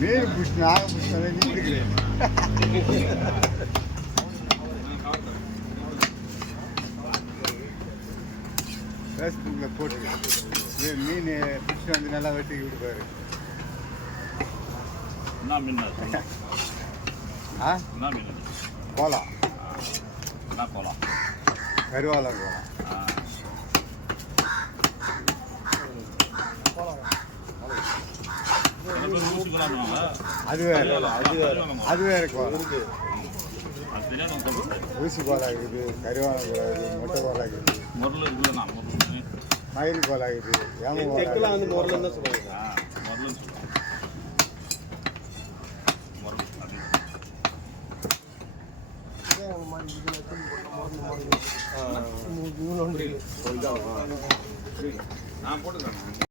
மீன் பிடிச்சி நாக பிடிச்சாலே நீட்டுக்கிறேன். ஃபேஸ்புக்கில் போட்டு மீன் பிடிச்சி வந்து நல்லா வெட்டி விடுப்பாரு. என்ன மீன்? ஆ என்ன மீன்? கோலா. என்ன கோலா? கருவாலை கோலா. அது வேற அது வேற கோலா. ஊசி கோலா இருக்குது, கருவாலை கோலா இருக்குது, மொட்டை கோலா இருக்குது, மயில் கோலா இருக்குது, ஏம கோலா வந்து முரல் தான் சொல்லுவாங்க. நான் போட்டுக்கிறேன்.